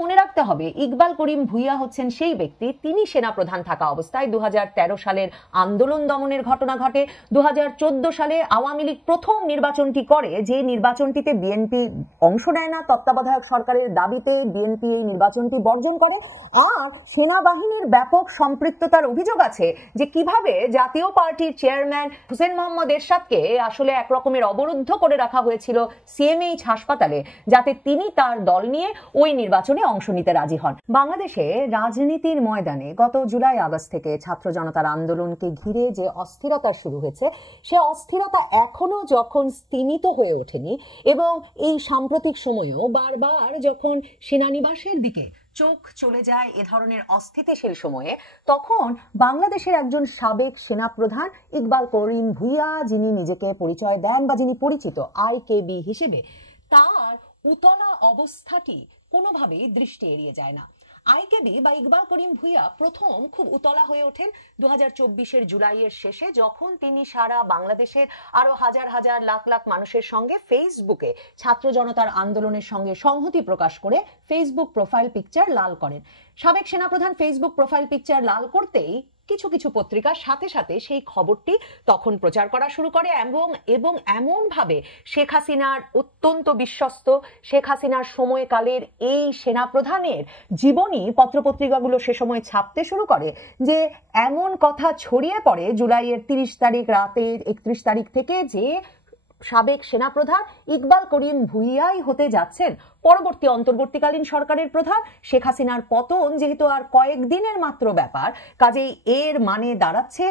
মনে রাখতে হবে ইকবাল করিম ভুইয়া হচ্ছেন সেই ব্যক্তি, তিনি সেনাপ্রধান থাকা অবস্থায় 2013 সালের আন্দোলন দমনের ঘটনা ঘটে। 2014 সালে আওয়ামী লীগ প্রথম নির্বাচনটি করে, যে নির্বাচনটিতে বিএনপি অংশ নেয় না, তত্ত্বাবধায়ক সরকারের দাবিতে বিএনপি এই নির্বাচনটি বর্জন করে। আর সেনাবাহিনীর ব্যাপক সম্পৃক্ততার অভিযোগ আছে যে কিভাবে জাতীয় পার্টির চেয়ারম্যান হোসেন মোহাম্মদ এরশাদকে আসলে এক রকমের অবরুদ্ধ করে রাখা হয়েছিল সিএমএইচ হাসপাতালে, যাতে তিনি তার দল নিয়ে ওই নির্বাচনে অংশ নিতে রাজি হন। বাংলাদেশে রাজনীতির ময়দানে গত জুলাই আগস্ট থেকে ছাত্র জনতার আন্দোলনকে ঘিরে যে অস্থিরতা শুরু হয়েছে, সে অস্থিরতা এখনো যখন স্তিমিত হয়ে ওঠেনি এবং এই সাম্প্রতিক সময়েও বারবার যখন সেনানিবাসের দিকে চোখ চলে যায় এ ধরনের অস্থিতিশীল সময়ে, তখন বাংলাদেশের একজন সাবেক সেনাপ্রধান ইকবাল করিম ভুইয়া, যিনি নিজেকে পরিচয় দেন বা যিনি পরিচিত আইকেবি হিসেবে, তার উতলা অবস্থাটি কোনোভাবেই দৃষ্টি এড়িয়ে যায় না। আইকেবি বা ইকবাল করিম ভুইয়া প্রথম খুব উতলা হয়ে ওঠেন 2024-এর জুলাইয়ের শেষে, যখন তিনি সারা বাংলাদেশের আরো হাজার হাজার লাখ লাখ মানুষের সঙ্গে ফেসবুকে ছাত্র জনতার আন্দোলনের সঙ্গে সংহতি প্রকাশ করে ফেসবুক প্রোফাইল পিকচার লাল করেন। সাবেক সেনাপ্রধান ফেসবুক প্রোফাইল পিকচার লাল করতেই কিছু কিছু পত্রিকার সাথে সাথে সেই খবরটি তখন প্রচার করা শুরু করে এবং এমন ভাবে শেখ হাসিনার অত্যন্ত বিশ্বস্ত, শেখ হাসিনার সময়কালের এই সেনাপ্রধানের জীবনী পত্রপত্রিকাগুলো সে সময় ছাপতে শুরু করে যে এমন কথা ছড়িয়ে পড়ে জুলাইয়ের 30 তারিখ রাতের 31 তারিখ থেকে যে সাবেক সেনাপ্রধান ইকবাল করিম ভুইয়াই হতে যাচ্ছেন পরবর্তী অন্তর্বর্তীকালীন সরকারের প্রধান। শেখ হাসিনার পতন যেহেতু আর কয়েকদিনের মাত্র ব্যাপার, কাজেই এর মানে দাঁড়াচ্ছে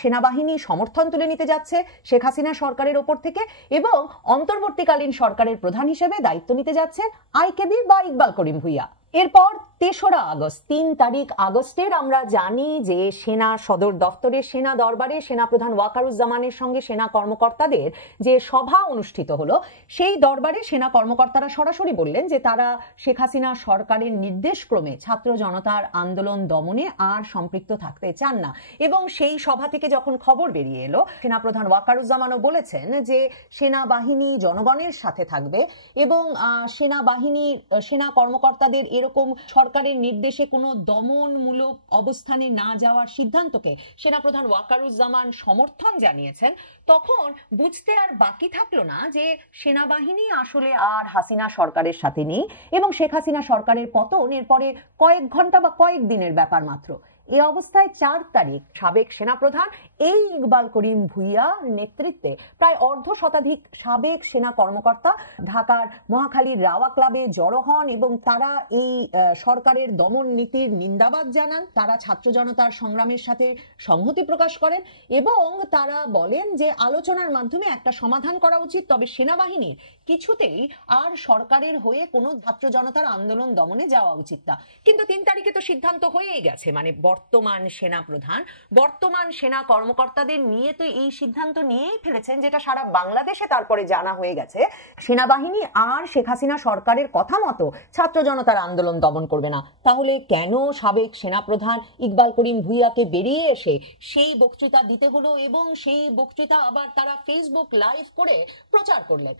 সেনাবাহিনী সমর্থন তুলে নিতে যাচ্ছে শেখ হাসিনা সরকারের ওপর থেকে এবং অন্তর্বর্তীকালীন সরকারের প্রধান হিসেবে দায়িত্ব নিতে যাচ্ছেন আইকেবি বা ইকবাল করিম ভুইয়া। এরপর 3রা আগস্ট, 3 তারিখ আগস্টের আমরা জানি যে সেনা সদর দফতরে সেনা দরবারে সেনাপ্রধান ওয়াকারুজ্জামানের সঙ্গে সেনা কর্মকর্তাদের যে সভা অনুষ্ঠিত হলো, সেই দরবারে সেনা কর্মকর্তারা সরাসরি বললেন যে তারা শেখ হাসিনা সরকারের নির্দেশক্রমে ছাত্র জনতার আন্দোলন দমনে আর সম্পৃক্ত থাকতে চান না। এবং সেই সভা থেকে যখন খবর বেরিয়ে এলো, সেনাপ্রধান ওয়াকারুজ্জামানও বলেছেন যে সেনাবাহিনী জনগণের সাথে থাকবে এবং সেনা কর্মকর্তাদের এরকম সরকারের নির্দেশে কোনো দমনমূলক অবস্থানে না যাওয়ার সিদ্ধান্তকে সেনাপ্রধান ওয়াকারুজ্জামান সমর্থন জানিয়েছেন। তখন বুঝতে আর বাকি থাকলো না যে সেনাবাহিনী আসলে আর হাসিনা সরকারের সাথে নেই এবং শেখ হাসিনা সরকারের পতন এরপরে কয়েক ঘন্টা বা কয়েক দিনের ব্যাপার মাত্র। এই অবস্থায় 4 তারিখ সাবেক সেনাপ্রধান এই ইকবাল করিম ভুইয়ার নেতৃত্বে প্রায় অর্ধশতাধিক সাবেক সেনা কর্মকর্তা ঢাকার মহাখালীর রাওয়া ক্লাবে জড়ো হন এবং তারা এই সরকারের দমন নীতির নিন্দাবাদ জানান। তারা ছাত্র জনতার সংগ্রামের সাথে সংহতি প্রকাশ করেন এবং তারা বলেন যে আলোচনার মাধ্যমে একটা সমাধান করা উচিত, তবে সেনাবাহিনীর কিছুতেই আর সরকারের হয়ে কোনো ছাত্র জনতার আন্দোলন দমনে যাওয়া উচিত না। কিন্তু 3 তারিখে তো সিদ্ধান্ত হয়েই গেছে, মানে বর্তমান সেনাপ্রধান বর্তমান সেনা কর্মকর্তাদের নিয়ে তো এই সিদ্ধান্ত নিয়েই ফেলেছেন, যেটা সারা বাংলাদেশে তারপরে জানা হয়ে গেছে সেনাবাহিনী আর শেখ হাসিনা সরকারের কথা মতো ছাত্র জনতার আন্দোলন দমন করবে না। তাহলে কেন সাবেক সেনাপ্রধান ইকবাল করিম ভুইয়াকে বেরিয়ে এসে সেই বক্তৃতা দিতে হলো এবং সেই বক্তৃতা আবার তারা ফেসবুক লাইভ করে প্রচার করলেন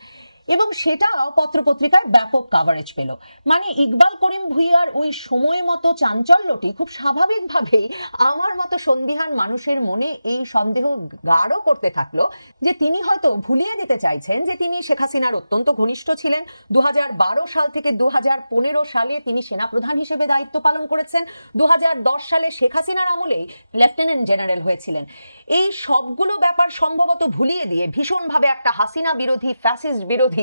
এবং সেটা পত্রপত্রিকায় ব্যাপক কাভারেজ পেল। মানে ইকবাল করিম ভুইয়ার ওই সময় মতো চাঞ্চল্যটি খুব স্বাভাবিকভাবেই আমার মতো সন্দিহান মানুষের মনে এই সন্দেহ গাঢ় করতে থাকলো যে তিনি হয়তো ভুলিয়ে দিতে চাইছেন যে তিনি শেখ হাসিনার অত্যন্ত ঘনিষ্ঠ ছিলেন। 2012 সাল থেকে 2015 সালে তিনি সেনাপ্রধান হিসেবে দায়িত্ব পালন করেছেন। 2010 সালে শেখ হাসিনার আমলেই লেফটেন্যান্ট জেনারেল হয়েছিলেন। এই সবগুলো ব্যাপার সম্ভবত ভুলিয়ে দিয়ে ভীষণভাবে একটা হাসিনা বিরোধী, ফ্যাসিস্ট বিরোধী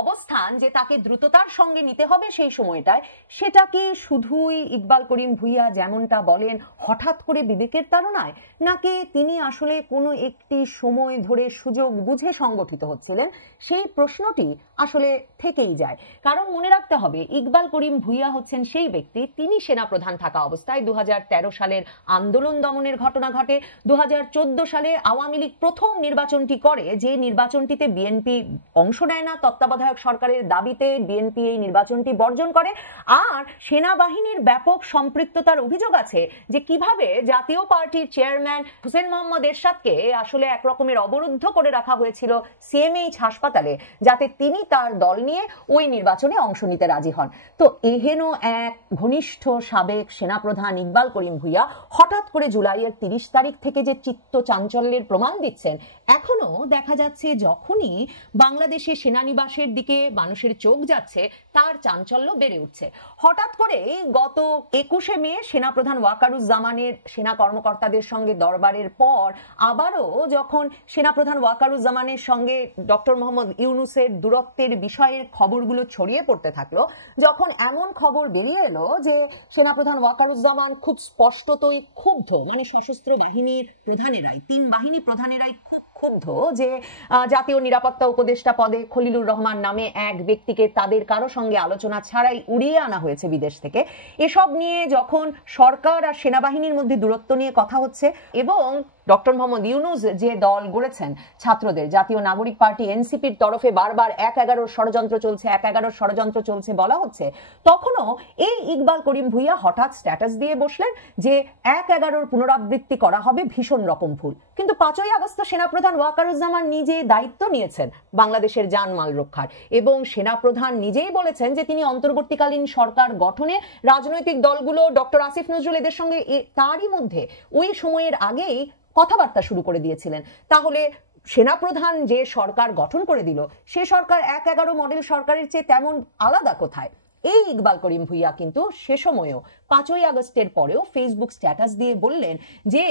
অবস্থান যে তাকে দ্রুততার সঙ্গে নিতে হবে সেই সময়টায়, সেটা কি শুধুই ইকবাল করিম ভুইয়া যেমনটা বলেন হঠাৎ করে বিবেকের তাড়নায়, নাকি তিনি আসলে কোনো একটি সময় ধরে সুযোগ বুঝে সংগঠিত হচ্ছিলেন? সেই প্রশ্নটি আসলে থেকেই যায়। কারণ মনে রাখতে হবে ইকবাল করিম ভুইয়া হচ্ছেন সেই ব্যক্তি, তিনি সেনাপ্রধান থাকা অবস্থায় 2013 সালের আন্দোলন দমনের ঘটনা ঘটে। 2014 সালে আওয়ামী লীগ প্রথম নির্বাচনটি করে, যে নির্বাচনটিতে বিএনপি অংশ নেয় না। তত্ত্বাবধায়ক সরকারের দাবিতে বিএনপি এই নির্বাচনটি বর্জন করে। আর সেনাবাহিনীর ব্যাপক সম্পৃক্ততার অভিযোগ আছে যে কিভাবে জাতীয় পার্টির চেয়ারম্যান হোসেন মোহাম্মদ এরশাদকে আসলে এক রকমের অবরুদ্ধ করে রাখা হয়েছিল সিএমএইচ হাসপাতালে, যাতে তিনি তার দল নিয়ে ওই নির্বাচনে অংশ নিতে রাজি হন। তো এহেন এক ঘনিষ্ঠ সাবেক সেনাপ্রধান ইকবাল করিম ভূঁইয়া হঠাৎ করে জুলাইয়ের 30 তারিখ থেকে যে চিত্ত চাঞ্চল্যের প্রমাণ দিচ্ছেন, এখনো দেখা যাচ্ছে যখনই বাংলাদেশে সেনানিবাসের দিকে মানুষের চোখ যাচ্ছে তার চাঞ্চল্য বেড়ে উঠছে। হঠাৎ করে গত 21শে মে সেনাপ্রধান ওয়াকারুজ্জামানের সেনা কর্মকর্তাদের সঙ্গে দরবারের পর আবারও যখন সেনাপ্রধান ওয়াকারুজ্জামানের সঙ্গে ডক্টর মোহাম্মদ ইউনূসের দূরত্বের বিষয়ের খবরগুলো ছড়িয়ে পড়তে থাকলো, যখন এমন খবর বেরিয়ে এলো যে সেনাপ্রধান ওয়াকারুজ্জামান খুব স্পষ্টতই ক্ষুব্ধ, মানে সশস্ত্র বাহিনীর প্রধানেরাই, 3 বাহিনী প্রধানেরাই খুব ক্ষুব্ধ যে জাতীয় নিরাপত্তা উপদেষ্টা পদে খলিলুর রহমান নামে এক ব্যক্তিকে তাদের কারো সঙ্গে আলোচনা ছাড়াই উড়িয়ে আনা হয়েছে বিদেশ থেকে। এসব নিয়ে যখন সরকার আর সেনাবাহিনীর মধ্যে দূরত্ব নিয়ে কথা হচ্ছে এবং ডক্টর মোহাম্মদ ইউনূস যে দল গড়েছেন ছাত্রদের, জাতীয় নাগরিক পার্টি এনসিপির তরফে বারবার 1-11 ষড়যন্ত্র চলছে, 1-11 ষড়যন্ত্র চলছে বলা হচ্ছে, তখনও এই ইকবাল করিম ভূঁইয়া হঠাৎ স্ট্যাটাস দিয়ে বসলেন যে 1-11 পুনরাবৃত্তি করা হবে ভীষণ রকম ভুল। কিন্তু 5ই আগস্ট সেনাপ্রধান ওয়াকারুজ্জামান নিজে দায়িত্ব নিয়েছেন বাংলাদেশের জানমাল রক্ষার এবং সেনাপ্রধান নিজেই বলেছেন যে তিনি অন্তর্বর্তীকালীন সরকার গঠনে রাজনৈতিক দলগুলো ডক্টর আসিফ নজরুল এদের সঙ্গে তারই মধ্যে ওই সময়ের আগেই কথাবার্তা শুরু করে দিয়েছিলেন। তাহলে সেনাপ্রধান যে সরকার গঠন করে দিল সে সরকার 1-11 মডেল সরকারের চেয়ে তেমন আলাদা কোথায়? এই ইকবাল করিম ভূঁইয়া কিন্তু সে সময়েও 5ই আগস্টের পরেও ফেসবুক স্ট্যাটাস দিয়ে বললেন যে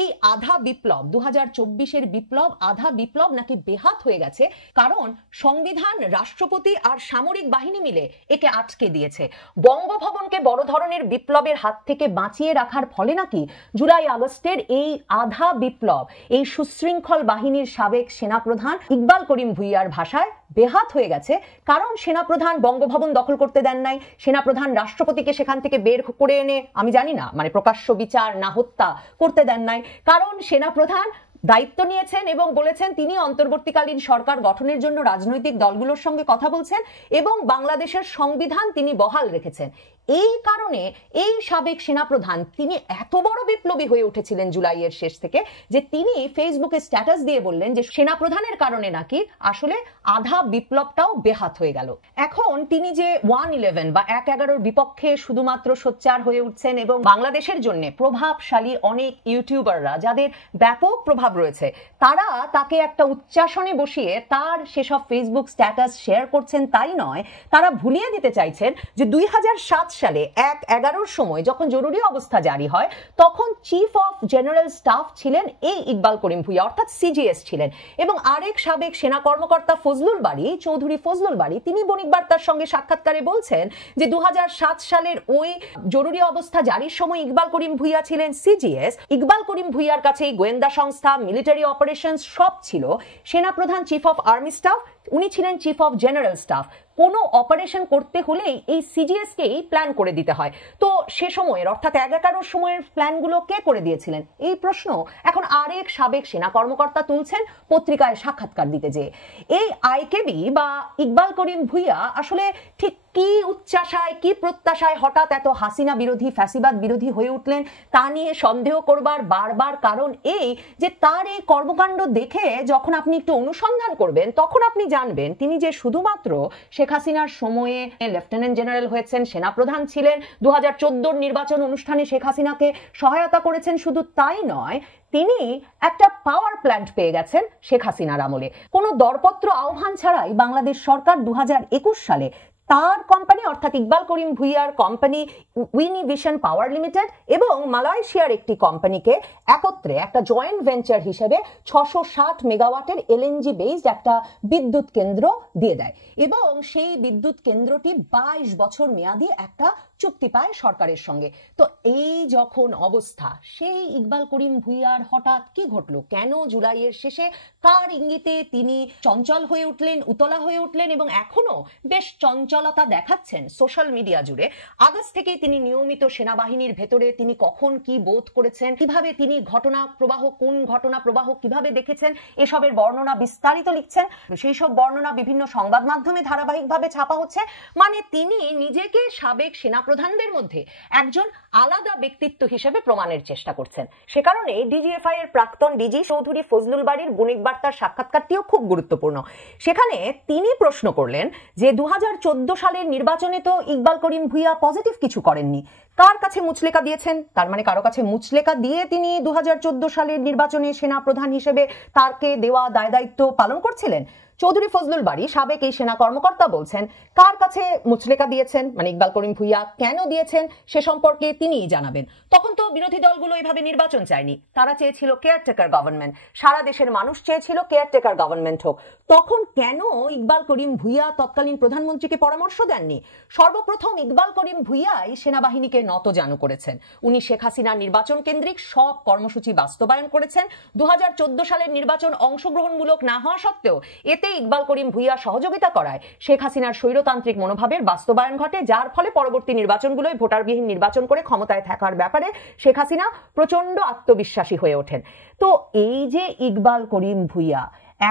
এই আধা বিপ্লব, 2024-এর বিপ্লব আধা বিপ্লব নাকি বেহাত হয়ে গেছে, কারণ সংবিধান, রাষ্ট্রপতি আর সামরিক বাহিনী মিলে একে আটকে দিয়েছে। বঙ্গভবনকে বড় ধরনের বিপ্লবের হাত থেকে বাঁচিয়ে রাখার ফলে নাকি জুলাই আগস্টের এই আধা বিপ্লব এই সুশৃঙ্খল বাহিনীর সাবেক সেনাপ্রধান ইকবাল করিম ভূঁইয়ার ভাষায় বেহাত হয়ে গেছে। কারণ সেনাপ্রধান বঙ্গভবন দখল করতে দেন নাই, সেনাপ্রধান রাষ্ট্রপতিকে সেখান থেকে বের করে এনে আমি জানি না মানে প্রকাশ্য বিচার না হত্যা করতে দেন নাই, কারণ সেনাপ্রধান দায়িত্ব নিয়েছেন এবং বলেছেন তিনি অন্তর্বর্তীকালীন সরকার গঠনের জন্য রাজনৈতিক দলগুলোর সঙ্গে কথা বলছেন এবং বাংলাদেশের সংবিধান তিনি বহাল রেখেছেন। এই কারণে এই সাবেক সেনাপ্রধান তিনি এত বড় বিপ্লবী হয়ে উঠেছিলেন জুলাইয়ের শেষ থেকে যে তিনি ফেসবুকে স্ট্যাটাস দিয়ে বললেন যে সেনাপ্রধানের কারণে নাকি আসলে আধা বিপ্লবটাও বেহাত হয়ে গেল। এখন তিনি যে 1-11 বা 1-11 বিপক্ষে শুধুমাত্র সোচ্চার হয়ে উঠছেন এবং বাংলাদেশের জন্য প্রভাবশালী অনেক ইউটিউবাররা যাদের ব্যাপক প্রভাব রয়েছে তারা তাকে একটা উচ্চাসনে বসিয়ে তার সেসব ফেসবুক স্ট্যাটাস শেয়ার করছেন তাই নয়, তারা ভুলিয়ে দিতে চাইছেন যে 2007 সালে 1-11 সময় যখন জরুরি অবস্থা জারি হয় তখন চিফ অফ জেনারেল স্টাফ ছিলেন এই ইকবাল করিম ভূঁইয়া অর্থাৎ সিজিএস ছিলেন এবং আরেক সাবেক সেনা কর্মকর্তা ফজলুল বারী, চৌধুরী ফজলুল বারী, তিনি বণিক বার্তার সঙ্গে সাক্ষাৎকারে বলছেন যে 2007 সালের ওই জরুরি অবস্থা জারির সময় ইকবাল করিম ভূঁইয়া ছিলেন সিজিএস। ইকবাল করিম ভূঁইয়ার কাছে এই গোয়েন্দা সংস্থা, মিলিটারি অপারেশনস সব ছিল। সেনাপ্রধান চিফ অফ আর্মি স্টাফ, উনি ছিলেন চিফ অফ জেনারেল স্টাফ। কোনো অপারেশন করতে হলেই এই সিজিএসকেই প্ল্যান করে দিতে হয়। তো সে সময়ের অর্থাৎ 1-11 সময়ের প্ল্যানগুলো কে করে দিয়েছিলেন এই প্রশ্ন এখন আরেক সাবেক সেনা কর্মকর্তা তুলছেন পত্রিকায় সাক্ষাৎকার দিতে যেয়ে। এই আইকেবি বা ইকবাল করিম ভূঁইয়া আসলে ঠিক কি উচ্চাশায় কি প্রত্যাশায় হঠাৎ এত হাসিনা বিরোধী, ফ্যাসিবাদ বিরোধী হয়ে উঠলেন তা নিয়ে সন্দেহ করবার বারবার কারণ এই যে তার এই কর্মকাণ্ড দেখে যখন আপনি একটু অনুসন্ধান করবেন তখন আপনি জানবেন তিনি যে শুধুমাত্র শেখ হাসিনার সময়ে লেফটেন্যান্ট জেনারেল হয়েছেন, সেনাপ্রধান ছিলেন, 2014 নির্বাচন অনুষ্ঠানে শেখ হাসিনাকে সহায়তা করেছেন, শুধু তাই নয় তিনি একটা পাওয়ার প্ল্যান্ট পেয়ে গেছেন শেখ হাসিনার আমলে। কোনো দরপত্র আহ্বান ছাড়াই বাংলাদেশ সরকার 2021 সালে তার কোম্পানি অর্থাৎ ইকবাল করিম ভূঁইয়ার কোম্পানি উইনিভিশন পাওয়ার লিমিটেড এবং মালয়েশিয়ার একটি কোম্পানিকে একত্রে একটা জয়েন্ট ভেঞ্চার হিসেবে 660 মেগাওয়াটের এলএনজি বেসড একটা বিদ্যুৎ কেন্দ্র দিয়ে দেয় এবং সেই বিদ্যুৎ কেন্দ্রটি 22 বছর মেয়াদী একটা চুক্তি পায় সরকারের সঙ্গে। তো এই যখন অবস্থা, সেই ইকবাল করিম ভুইয়ার হঠাৎ কি ঘটলো? কেন জুলাইয়ের শেষে কার ইঙ্গিতে তিনি চঞ্চল হয়ে উঠলেন, উতলা হয়ে উঠলেন এবং এখনো বেশ চঞ্চলতা দেখাচ্ছেন সোশ্যাল মিডিয়া জুড়ে? আগস্ট থেকেই তিনি নিয়মিত সেনাবাহিনীর ভেতরে তিনি কখন কি বোধ করেছেন, কিভাবে তিনি ঘটনা প্রবাহ, কোন ঘটনা প্রবাহ কিভাবে দেখেছেন, এসবের বর্ণনা বিস্তারিত লিখছেন। সেই সব বর্ণনা বিভিন্ন সংবাদ মাধ্যমে ধারাবাহিকভাবে ছাপা হচ্ছে। মানে তিনি নিজেকে সাবেক সেনাপ্রধানদের মধ্যে একজন আলাদা ব্যক্তিত্ব হিসেবে প্রমাণের চেষ্টা করছেন। সে কারণে ডিজিএফআই এর প্রাক্তন ডিজি চৌধুরী ফজলুল বাড়ির বণিক বার্তার সাক্ষাৎকারটিও খুব গুরুত্বপূর্ণ। সেখানে তিনি প্রশ্ন করলেন যে 2014 সালের নির্বাচনে তো ইকবাল করিম ভুইয়া পজিটিভ কিছু করেননি, কার কাছে মুচলেকা দিয়েছেন? তার মানে কারো কাছে মুচলেকা দিয়ে তিনি 2014 সালের নির্বাচনে সেনা প্রধান হিসেবে তারকে দেওয়া দায় দায়িত্ব পালন করছিলেন। চৌধুরী ফজলুল বাড়ি, সাবেক এই সেনা কর্মকর্তা, বলছেন কার কাছে মুচলেকা দিয়েছেন, মানে ইকবাল করিম ভুইয়া কেন দিয়েছেন সে সম্পর্কে তিনিই জানাবেন। তখন তো বিরোধী দলগুলো এইভাবে নির্বাচন চায়নি, তারা চেয়েছিল কেয়ারটেকার গভর্নমেন্ট, সারা দেশের মানুষ চেয়েছিল কেয়ারটেকার গভর্নমেন্ট হোক। তখন কেন ইকবাল করিম ভুইয়া তৎকালীন প্রধানমন্ত্রীকে পরামর্শ দেননি? সর্বপ্রথম ইকবাল করিম ভুইয়াই সেনাবাহিনীকে নতজানু করেছেন। উনি শেখ হাসিনার নির্বাচন কেন্দ্রিক সব কর্মসূচি বাস্তবায়ন করেছেন। 2014 সালের নির্বাচন অংশগ্রহণমূলক না হওয়া সত্ত্বেও এতে ইকবাল করিম ভুইয়া সহযোগিতা করায় শেখ হাসিনার স্বৈরতান্ত্রিক মনোভাবের বাস্তবায়ন ঘটে, যার ফলে পরবর্তী নির্বাচনগুলোয় ভোটারবিহীন নির্বাচন করে ক্ষমতায় থাকার ব্যাপারে শেখ হাসিনা প্রচন্ড আত্মবিশ্বাসী হয়ে ওঠেন। তো এই যে ইকবাল করিম ভুইয়া,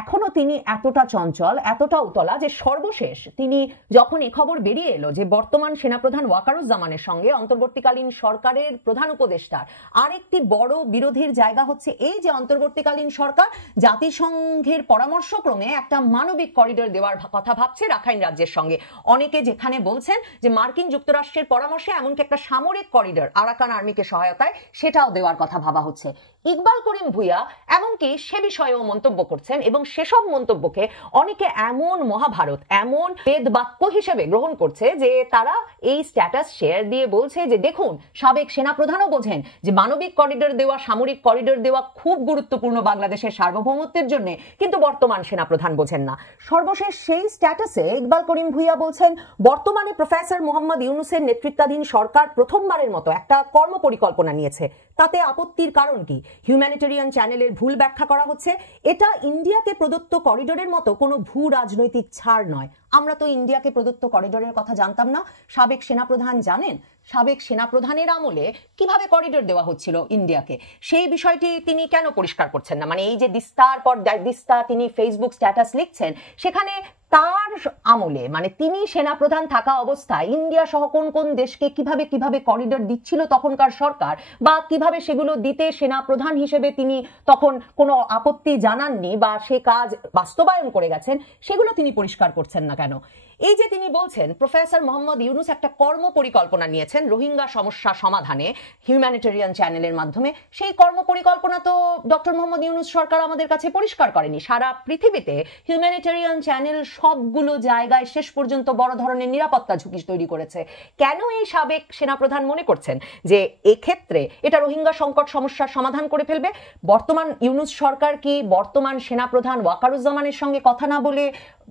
এখনো তিনি এতটা চঞ্চল, এতটা উতলা যে সর্বশেষ তিনি যখন এই খবর বেরিয়ে এলো যে বর্তমান সেনাপ্রধান ওয়াকারুজ্জামানের সঙ্গে অন্তর্বর্তীকালীন সরকারের প্রধান উপদেষ্টার আরেকটি বড় বিরোধীর জায়গা হচ্ছে এই যে অন্তর্বর্তীকালীন সরকার জাতিসংঘের পরামর্শক্রমে একটা মানবিক করিডোর দেওয়ার কথা ভাবছে রাখাইন রাজ্যের সঙ্গে। অনেকে যেখানে বলছেন যে মার্কিন যুক্তরাষ্ট্রের পরামর্শে এমনকি একটা সামরিক করিডোর আরাকান আর্মিকে সহায়তায় সেটাও দেওয়ার কথা ভাবা হচ্ছে। ইকবাল করিম ভুইয়া এমনকি সে বিষয়েও মন্তব্য করছেন এবং সেসব মন্তব্যকে অনেকে এমন মহাভারত, এমন বেদ বাক্য হিসেবে গ্রহণ করছে যে তারা এই স্ট্যাটাস শেয়ার দিয়ে বলছে যে দেখুন, সাবেক সেনাপ্রধানও বোঝেন যে মানবিক করিডোর দেওয়া, সামরিক করিডোর দেওয়া খুব গুরুত্বপূর্ণ বাংলাদেশের সার্বভৌমত্বের জন্য, কিন্তু বর্তমান সেনাপ্রধান বোঝেন না। সর্বশেষ সেই স্ট্যাটাসে ইকবাল করিম ভুইয়া বলছেন বর্তমানে প্রফেসর মোহাম্মদ ইউনূসের নেতৃত্বাধীন সরকার প্রথমবারের মতো একটা কর্মপরিকল্পনা নিয়েছে, তাতে আপত্তির কারণ কি? হিউম্যানিটেরিয়ান চ্যানেলের ভুল ব্যাখ্যা করা হচ্ছে। এটা ইন্ডিয়াকে প্রদত্ত করিডোরের মতো কোনো ভূ রাজনৈতিক ছাড় নয়। আমরা তো ইন্ডিয়াকে প্রদত্ত করিডোরের কথা জানতাম না। সাবেক সেনাপ্রধান জানেন সাবেক সেনাপ্রধানের আমলে কিভাবে করিডোর দেওয়া হচ্ছিল ইন্ডিয়াকে? সেই বিষয়টি তিনি কেন পরিষ্কার করছেন না? মানে এই যে দিস্তার পর দিস্তা তিনি ফেসবুক স্ট্যাটাস লিখছেন, সেখানে তার আমলে, মানে তিনি সেনাপ্রধান থাকা অবস্থায় ইন্ডিয়া সহ কোন কোন দেশকে কিভাবে কিভাবে করিডোর দিচ্ছিল তখনকার সরকার, বা কিভাবে সেগুলো দিতে সেনাপ্রধান হিসেবে তিনি তখন কোনো আপত্তি জানাননি বা সে কাজ বাস্তবায়ন করে গেছেন, সেগুলো তিনি পরিষ্কার করছেন না কেন? এই যে তিনি বলছেন প্রফেসর মোহাম্মদ ইউনূস একটা কর্ম পরিকল্পনা নিয়েছেন রোহিঙ্গা সমস্যা সমাধানে হিউম্যানিটেরিয়ান চ্যানেলের মাধ্যমে, সেই কর্ম পরিকল্পনা তো ডক্টর মোহাম্মদ ইউনূস সরকার আমাদের কাছে পরিষ্কার করেনি। সারা পৃথিবীতে হিউম্যানিটেরিয়ান চ্যানেল সবগুলো জায়গায় শেষ পর্যন্ত বড় ধরনের নিরাপত্তা ঝুঁকি তৈরি করেছে। কেন এই সাবেক সেনাপ্রধান মনে করছেন যে এক্ষেত্রে এটা রোহিঙ্গা সংকট সমস্যার সমাধান করে ফেলবে? বর্তমান ইউনূস সরকার কি বর্তমান সেনাপ্রধান ওয়াকারুজ্জামানের সঙ্গে কথা না বলে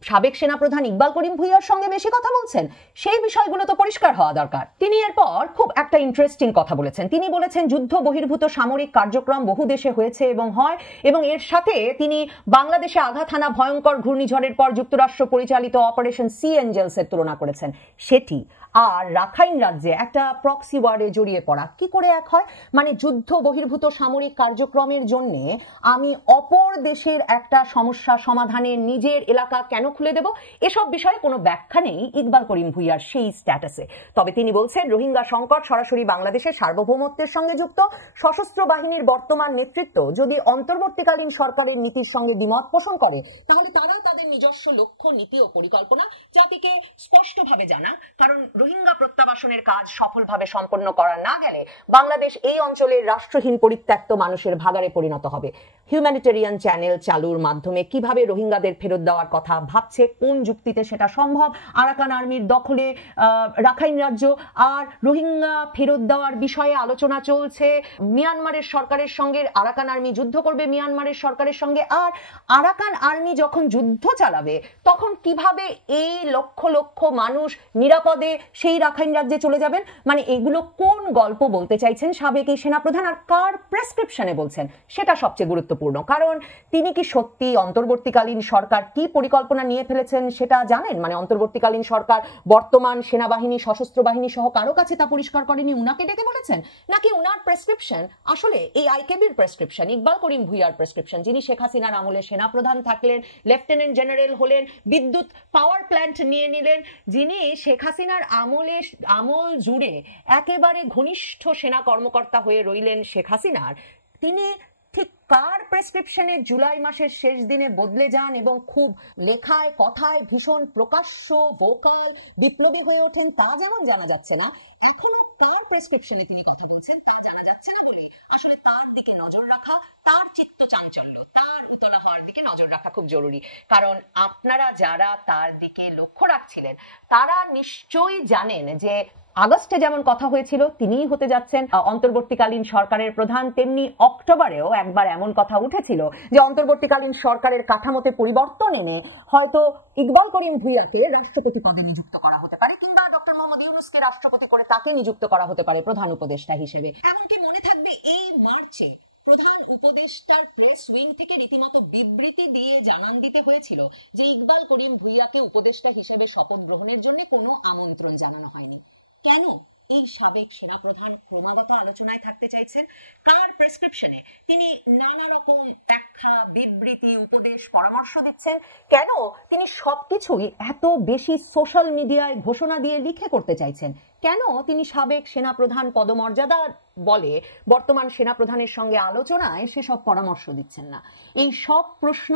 সাবেক সেনাপ্রধান ইকবাল করিম ভুইয়ার সঙ্গে বেশি কথা বলছেন? সেই বিষয়গুলো তো পরিষ্কার হওয়া দরকার। তিনি এরপর খুব একটা ইন্টারেস্টিং কথা বলেছেন। তিনি বলেছেন যুদ্ধ বহির্ভূত সামরিক কার্যক্রম বহু দেশে হয়েছে এবং হয়, এবং এর সাথে তিনি বাংলাদেশে আঘাত হানা ভয়ঙ্কর ঘূর্ণিঝড়ের পর যুক্তরাষ্ট্র পরিচালিত অপারেশন সি এঞ্জেলসের তুলনা করেছেন। সেটি আর রাখাইন রাজ্যে একটা প্রক্সি ওয়ারে জড়িয়ে পড়া কি করে এক হয়? মানে যুদ্ধ বহির্ভূত সামরিক কার্যক্রমের জন্য আমি অপর দেশের একটা সমস্যা সমাধানের নিজের এলাকা কেন খুলে দেব? এসব বিষয়ে কোনো ব্যাখ্যা নেই ইকবাল করিম ভুইয়ার সেই স্ট্যাটাসে। তবে তিনি বলছেন রোহিঙ্গা সংকট সরাসরি বাংলাদেশের সার্বভৌমত্বের সঙ্গে যুক্ত। সশস্ত্র বাহিনীর বর্তমান নেতৃত্ব যদি অন্তর্বর্তীকালীন সরকারের নীতির সঙ্গে দ্বিমত পোষণ করে, তাহলে তারা তাদের নিজস্ব লক্ষ্য, নীতি ও পরিকল্পনা জাতিকে স্পষ্টভাবে জানাক। কারণ রোহিঙ্গা প্রত্যাবাসনের কাজ সফলভাবে সম্পন্ন করা না গেলে বাংলাদেশ এই অঞ্চলের রাষ্ট্রহীন পরিত্যক্ত মানুষের ভাগাড়ে পরিণত হবে। হিউম্যানিটেরিয়ান চ্যানেল চালুর মাধ্যমে কিভাবে রোহিঙ্গাদের ফেরত দেওয়ার কথা ভাবছে, কোন যুক্তিতে সেটা সম্ভব, আরাকান আর্মির দখলে রাখাইন রাজ্য, আর রোহিঙ্গা ফেরত দেওয়ার বিষয়ে আলোচনা চলছে, মিয়ানমারের সরকারের সঙ্গে আরাকান আর্মি যুদ্ধ করবে মিয়ানমারের সরকারের সঙ্গে, আর আরাকান আর্মি যখন যুদ্ধ চালাবে তখন কিভাবে এই লক্ষ লক্ষ মানুষ নিরাপদে সেই রাখাইন রাজ্যে চলে যাবেন। মানে এগুলো কোন গল্প বলতে চাইছেন সাবেক এই সেনাপ্রধান, আর কার প্রেসক্রিপশনে বলছেন সেটা সবচেয়ে গুরুত্বপূর্ণ। কারণ তিনি কি সত্যি অন্তর্বর্তীকালীন সরকার কি পরিকল্পনা নিয়ে ফেলেছেন সেটা জানেন? মানে অন্তর্বর্তীকালীন সরকার বর্তমান সেনাবাহিনী, সশস্ত্র বাহিনী সহ কারো কাছে তা পরিষ্কার করেনি, উনাকে ডেকে বলেছেন, নাকি উনার প্রেসক্রিপশন আসলে এই আইকেবির প্রেসক্রিপশন, ইকবাল করিম ভুইয়ার প্রেসক্রিপশন, যিনি শেখ হাসিনার আমলে সেনাপ্রধান থাকলেন, লেফটেন্যান্ট জেনারেল হলেন, বিদ্যুৎ পাওয়ার প্ল্যান্ট নিয়ে নিলেন, যিনি শেখ হাসিনার আমল জুড়ে একেবারে ঘনিষ্ঠ সেনা কর্মকর্তা হয়ে রইলেন শেখ হাসিনার, তিনি ঠিক কার প্রেসক্রিপশনে জুলাই মাসের শেষ দিনে বদলে যান এবং খুব লেখায় কথায় ভীষণ প্রকাশ্য ভোকাল বিপ্লবী হয়ে ওঠেন তা যেমন জানা যাচ্ছে না, এখনো কার প্রেসক্রিপশনে তিনি কথা বলছেন তা জানা যাচ্ছে না বলে আসলে তার দিকে নজর রাখা, তার চিত্ত চাঞ্চল্য, তার উতলা হওয়ার দিকে নজর রাখা খুব জরুরি। কারণ আপনারা যারা তার দিকে লক্ষ্য রাখছিলেন তারা নিশ্চয়ই জানেন যে আগস্টে যেমন কথা হয়েছিল তিনিই হতে যাচ্ছেন অন্তর্বর্তীকালীন সরকারের প্রধান, তেমনি অক্টোবরেও একবার এমন কথা উঠেছিল যে অন্তর্বর্তীকালীন সরকারের কাঠামোতে পরিবর্তন এনে হয়তো ইকবাল করিম ভুইয়াকে রাষ্ট্রপতি পদে নিযুক্ত করা হতে পারে, কিংবা ডক্টর মোহাম্মদ ইউনূসকে রাষ্ট্রপতি করে তাকে নিযুক্ত করা হতে পারে প্রধান উপদেষ্টা হিসেবে। এমনকি মনে থাকবে এই মার্চে প্রধান উপদেষ্টার প্রেস উইং থেকে রীতিমতো বিবৃতি দিয়ে জানান দিতে হয়েছিল যে ইকবাল করিম ভুইয়াকে উপদেষ্টা হিসেবে শপথ গ্রহণের জন্য কোনো আমন্ত্রণ জানানো হয়নি। কেন এই সাবেক সেনাপ্রধান ক্রমাগত আলোচনায় থাকতে চাইছেন? কার প্রেসক্রিপশনে তিনি নানা রকম ব্যাখ্যা, বিবৃতি, উপদেশ, পরামর্শ দিচ্ছেন? কেন তিনি সবকিছুই এত বেশি সোশ্যাল মিডিয়ায় ঘোষণা দিয়ে লিখে করতে চাইছেন? কেন তিনি সাবেক সেনাপ্রধান পদমর্যাদা বলে বর্তমান সেনাপ্রধানের সঙ্গে আলোচনায় সেসব পরামর্শ দিচ্ছেন না? এই সব প্রশ্ন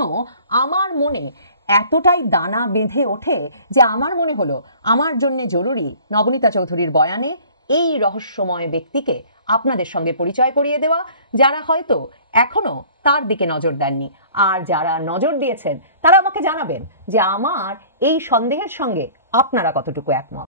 আমার মনে এতটাই দানা বেঁধে ওঠে যে আমার মনে হলো আমার জন্য জরুরি নবনীতা চৌধুরীর বয়ানে এই রহস্যময় ব্যক্তিকে আপনাদের সঙ্গে পরিচয় করিয়ে দেওয়া, যারা হয়তো এখনো তার দিকে নজর দেননি, আর যারা নজর দিয়েছেন তারা আমাকে জানাবেন যে আমার এই সন্দেহের সঙ্গে আপনারা কতটুকু একমত।